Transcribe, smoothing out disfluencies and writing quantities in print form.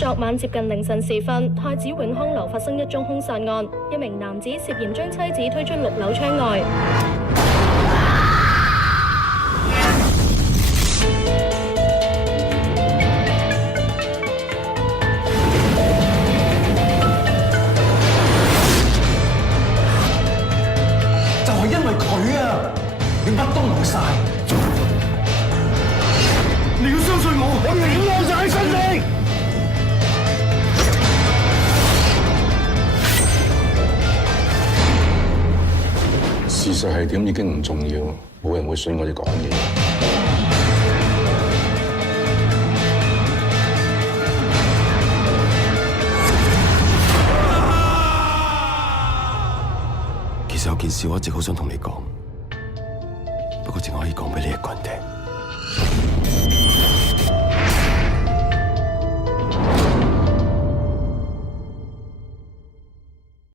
昨晚接近凌晨時分，太子永康樓發生一宗兇殺案，一名男子涉嫌將妻子推出6樓窗外。就係因為佢啊，你乜都冇晒。你要相信我，我哋都就喺身邊。事實係點已經唔重要，冇人會信我哋講嘢。其實有件事我一直好想同你講，不過淨可以講俾你一個人聽。